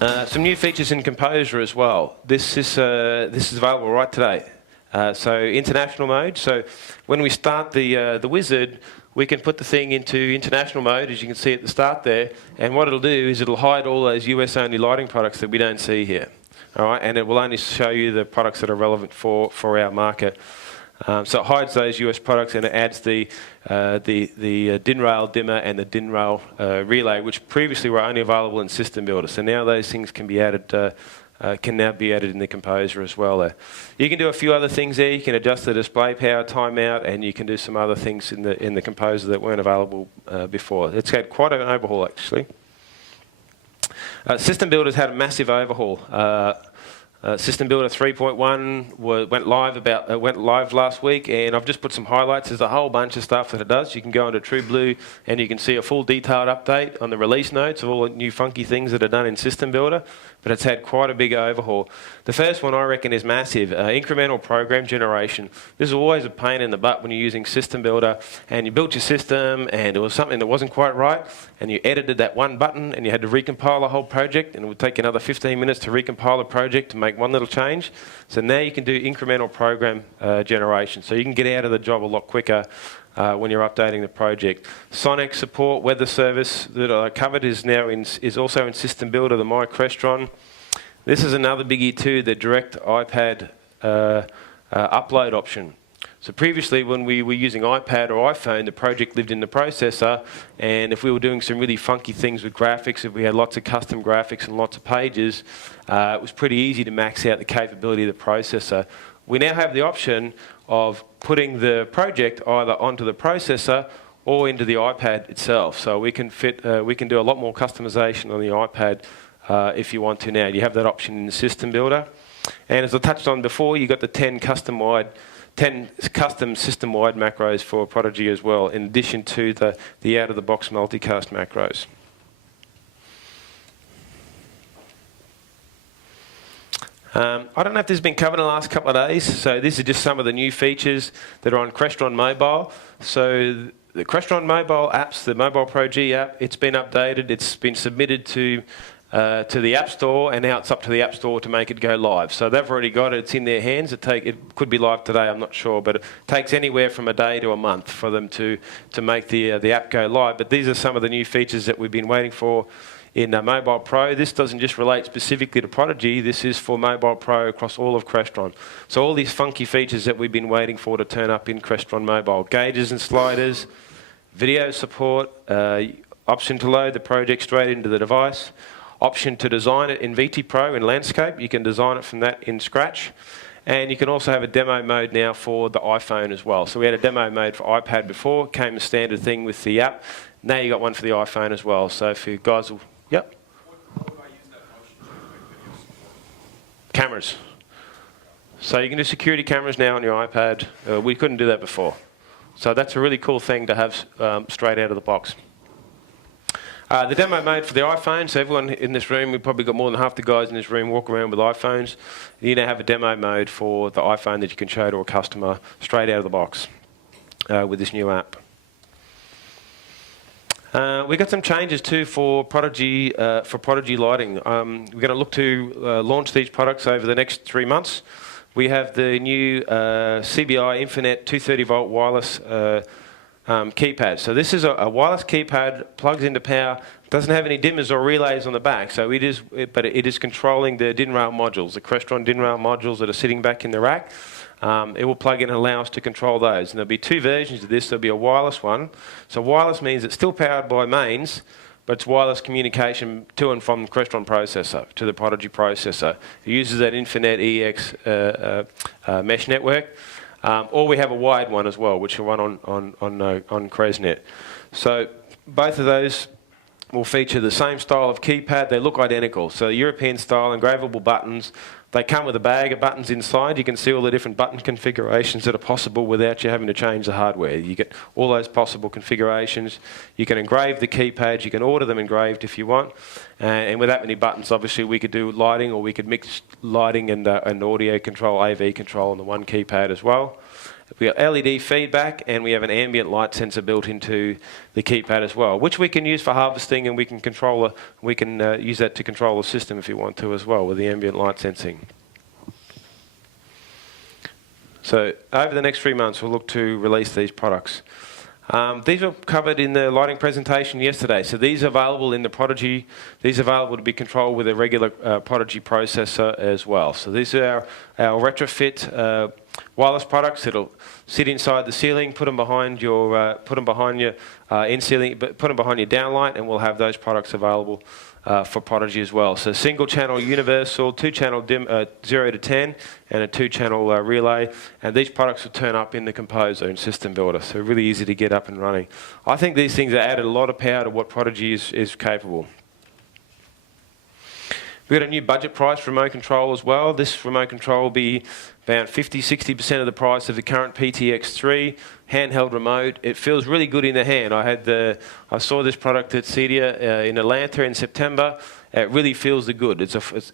Some new features in Composer as well. This is available right today. So international mode. So when we start the wizard, we can put the thing into international mode, as you can see at the start there. And what it'll do is it'll hide all those US-only lighting products that we don't see here. All right, and it will only show you the products that are relevant for our market. So it hides those US products and it adds the DIN rail dimmer and the DIN rail relay, which previously were only available in System Builder. So now those things can be added, can now be added in the Composer as well. There, you can do a few other things there. You can adjust the display power, timeout, and you can do some other things in the Composer that weren't available before. It's had quite an overhaul actually. System Builder's had a massive overhaul. System Builder 3.1 went live last week, and I've just put some highlights. There's a whole bunch of stuff that it does. You can go into TrueBlue and you can see a full detailed update on the release notes of all the new funky things that are done in System Builder, but it's had quite a big overhaul. The first one I reckon is massive, incremental program generation. This is always a pain in the butt when you're using System Builder and you built your system and it was something that wasn't quite right and you edited that one button and you had to recompile the whole project, and it would take another 15 minutes to recompile the project to make one little change. So now you can do incremental program generation. So you can get out of the job a lot quicker when you're updating the project. Sonic support, weather service that I covered is now is also in System Builder, the My Crestron. This is another biggie too, the direct iPad upload option. So previously when we were using iPad or iPhone, the project lived in the processor, and if we were doing some really funky things with graphics, if we had lots of custom graphics and lots of pages, it was pretty easy to max out the capability of the processor. We now have the option of putting the project either onto the processor or into the iPad itself. So we can do a lot more customization on the iPad if you want to now. You have that option in the System Builder. And as I touched on before, you've got the 10 custom system-wide macros for Prodigy as well, in addition to the out-of-the-box multicast macros. I don't know if this has been covered in the last couple of days, so these are just some of the new features that are on Crestron Mobile. So the Crestron Mobile apps, the Mobile Pro G app, it's been updated, it's been submitted to the App Store, and now it's up to the App Store to make it go live. So they've already got it, it's in their hands. It could be live today, I'm not sure, but it takes anywhere from a day to a month for them to make the app go live. But these are some of the new features that we've been waiting for in Mobile Pro. This doesn't just relate specifically to Prodigy, this is for Mobile Pro across all of Crestron. So all these funky features that we've been waiting for to turn up in Crestron Mobile. Gauges and sliders, video support, option to load the project straight into the device, option to design it in VT Pro in landscape. You can design it from that in Scratch. And you can also have a demo mode now for the iPhone as well. So we had a demo mode for iPad before, came a standard thing with the app. Now you got one for the iPhone as well. So if you guys will, yep. How do I use that motion to make video support? Cameras. So you can do security cameras now on your iPad. We couldn't do that before. So that's a really cool thing to have straight out of the box. The demo mode for the iPhone, so everyone in this room, we've probably got more than half the guys in this room walk around with iPhones. You now have a demo mode for the iPhone that you can show to a customer straight out of the box with this new app. We've got some changes too for Prodigy lighting. We're going to look to launch these products over the next 3 months. We have the new CBI Infinet 230 volt wireless keypad. So this is a wireless keypad, plugs into power, doesn't have any dimmers or relays on the back, so it is controlling the DIN rail modules, the Crestron DIN rail modules that are sitting back in the rack. It will plug in and allow us to control those. And there'll be 2 versions of this. There'll be a wireless one. So wireless means it's still powered by mains, but it's wireless communication to and from the Crestron processor to the Prodigy processor. It uses that Infinet EX mesh network. Or we have a wired one as well, which will run on CresNet. So both of those will feature the same style of keypad. They look identical. So European style engravable buttons. They come with a bag of buttons inside. You can see all the different button configurations that are possible without you having to change the hardware. You get all those possible configurations. You can engrave the keypads. You can order them engraved if you want. And with that many buttons, obviously, we could do lighting, or we could mix lighting and audio control, AV control on the one keypad as well. We got LED feedback, and we have an ambient light sensor built into the keypad as well, which we can use for harvesting, and we can use that to control the system if you want to as well with the ambient light sensing. So over the next 3 months, we'll look to release these products. These were covered in the lighting presentation yesterday. So these are available in the Prodigy. These are available to be controlled with a regular Prodigy processor as well. So these are our retrofit wireless products. It'll sit inside the ceiling, put them behind your in ceiling, but put them behind your downlight, and we'll have those products available for Prodigy as well. So single channel universal, 2-channel 0 to 10, and a 2-channel relay. And these products will turn up in the Composer and System Builder, so really easy to get up and running. I think these things have added a lot of power to what Prodigy is capable. We've got a new budget price remote control as well. This remote control will be about 50-60% of the price of the current PTX3 handheld remote. It feels really good in the hand. I saw this product at CEDIA in Atlanta in September. It really feels the good. It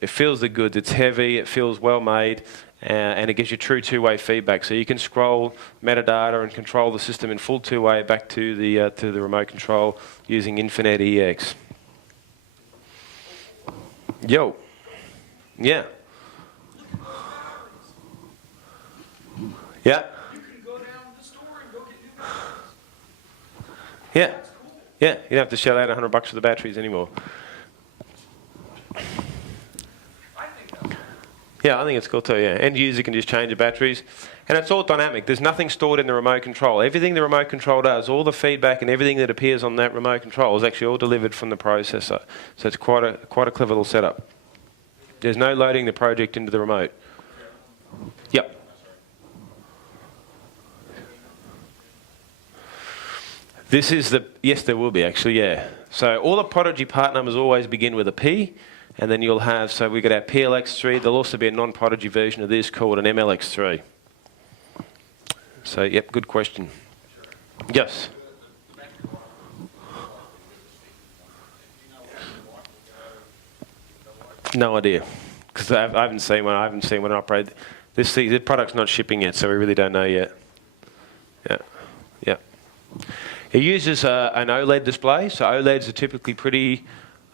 feels the good. It's heavy. It feels well made, and it gives you true two-way feedback. So you can scroll metadata and control the system in full two-way back to the remote control using Infinet EX. Yo. Yeah. Yeah. You can go down to the store and go get new batteries. Yeah. That's cool. Yeah. You don't have to shell out $100 for the batteries anymore. I think that's cool. Yeah, I think it's cool too, yeah. End user can just change the batteries. And it's all dynamic. There's nothing stored in the remote control. Everything the remote control does, all the feedback and everything that appears on that remote control is actually all delivered from the processor. So it's quite a clever little setup. There's no loading the project into the remote. Yep. This is the, yes, there will be actually, yeah. So all the Prodigy part numbers always begin with a P, and then you'll have, so we've got our PLX3. There'll also be a non-Prodigy version of this called an MLX3. So, yep, good question. Yes? No idea, because I haven't seen one. I haven't seen one operate. The product's not shipping yet, so we really don't know yet. Yeah, yeah. It uses an OLED display, so OLEDs are typically pretty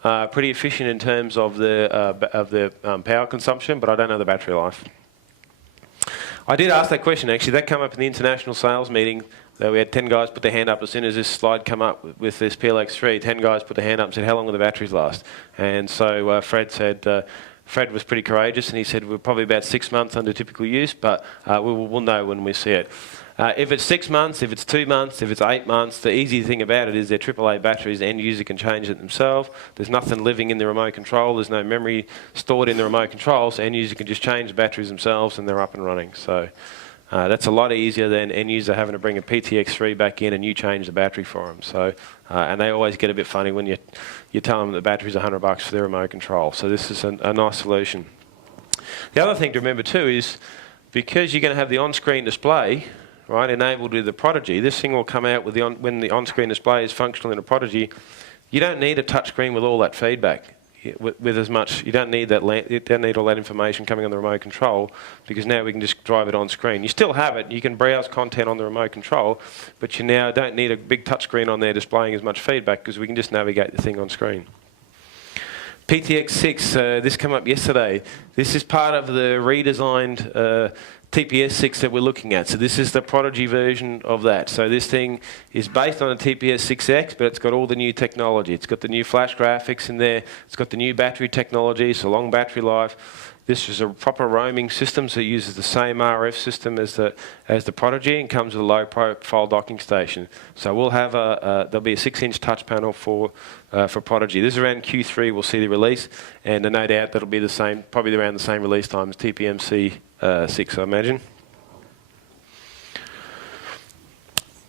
efficient in terms of the power consumption, but I don't know the battery life. I did ask that question actually. That came up in the international sales meeting. We had 10 guys put their hand up as soon as this slide came up with this PLX3. 10 guys put their hand up and said, "How long will the batteries last?" And so Fred said. Fred was pretty courageous, and he said we're probably about 6 months under typical use, but we'll know when we see it. If it's 6 months, if it's 2 months, if it's 8 months, the easy thing about it is they're AAA batteries. The end user can change it themselves. There's nothing living in the remote control. There's no memory stored in the remote control, so end user can just change the batteries themselves, and they're up and running. So that's a lot easier than end user having to bring a PTX3 back in and you change the battery for them. So, and they always get a bit funny when you tell them the battery's $100 for their remote control. So this is a nice solution. The other thing to remember too is because you're going to have the on-screen display, right, enabled with the Prodigy, this thing will come out with when the on-screen display is functional in a Prodigy. You don't need a touchscreen with all that feedback. With as much, you don't need that. You don't need all that information coming on the remote control because now we can just drive it on screen. You still have it. You can browse content on the remote control, but you now don't need a big touch screen on there displaying as much feedback because we can just navigate the thing on screen. PTX6, this came up yesterday. This is part of the redesigned TPS6 that we're looking at. So this is the Prodigy version of that. So this thing is based on a TPS6X, but it's got all the new technology. It's got the new flash graphics in there. It's got the new battery technology, so long battery life. This is a proper roaming system, so it uses the same RF system as the Prodigy and comes with a low-profile docking station. So we'll have there'll be a 6-inch touch panel for Prodigy. This is around Q3. We'll see the release, and no doubt that'll be the same, probably around the same release time as TPMC 6, I imagine.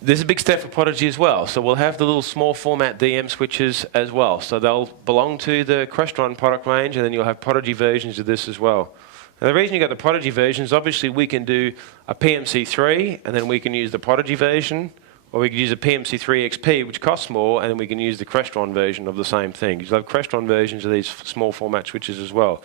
There's a big step for Prodigy as well. So we'll have the little small format DM switches as well. So they'll belong to the Crestron product range, and then you'll have Prodigy versions of this as well. Now the reason you got the Prodigy versions, obviously we can do a PMC3, and then we can use the Prodigy version, or we could use a PMC3 XP, which costs more, and then we can use the Crestron version of the same thing. You'll have Crestron versions of these small format switches as well.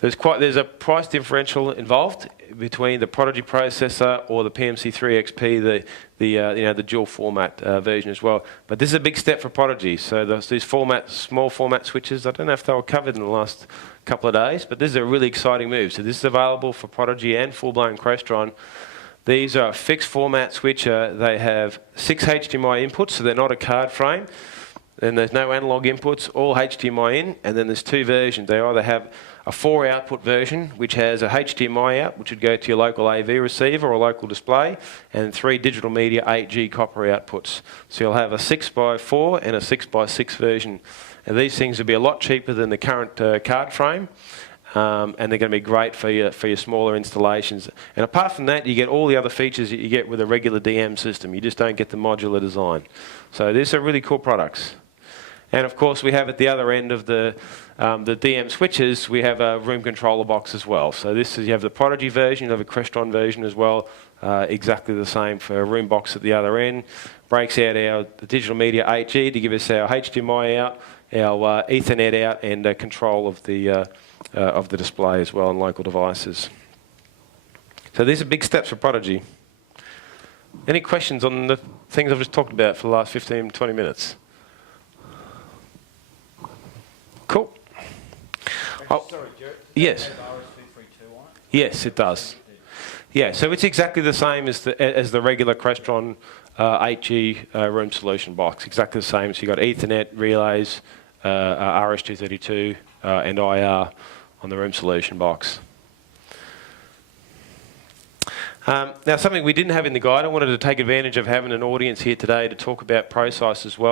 There's a price differential involved between the Prodigy processor or the PMC3 XP, the dual format version as well. But this is a big step for Prodigy. So these small format switches, I don't know if they were covered in the last couple of days, but this is a really exciting move. So this is available for Prodigy and full-blown Crestron. These are a fixed format switch. They have 6 HDMI inputs, so they're not a card frame. And there's no analog inputs, all HDMI in, and then there's 2 versions. They either have a 4 output version, which has a HDMI out, which would go to your local AV receiver or local display, and 3 digital media 8G copper outputs. So you'll have a 6x4 and a 6x6 version. And these things will be a lot cheaper than the current card frame, and they're going to be great for your smaller installations. And apart from that, you get all the other features that you get with a regular DM system. You just don't get the modular design. So these are really cool products. And of course, we have at the other end of the DM switches, we have a room controller box as well. So this is, you have the Prodigy version, you have a Crestron version as well, exactly the same for a room box at the other end. Breaks out the digital media 8G to give us our HDMI out, our Ethernet out, and control of the display as well on local devices. So these are big steps for Prodigy. Any questions on the things I've just talked about for the last 15, 20 minutes? Cool. Oh, sorry, Gerrit. yes. Does it have RS-232 on it? Yes, it does. Yeah, so it's exactly the same as the regular Crestron 8G room solution box. Exactly the same. So you've got Ethernet, relays, RS-232, and IR on the room solution box. Now, something we didn't have in the guide, I wanted to take advantage of having an audience here today to talk about ProSice as well.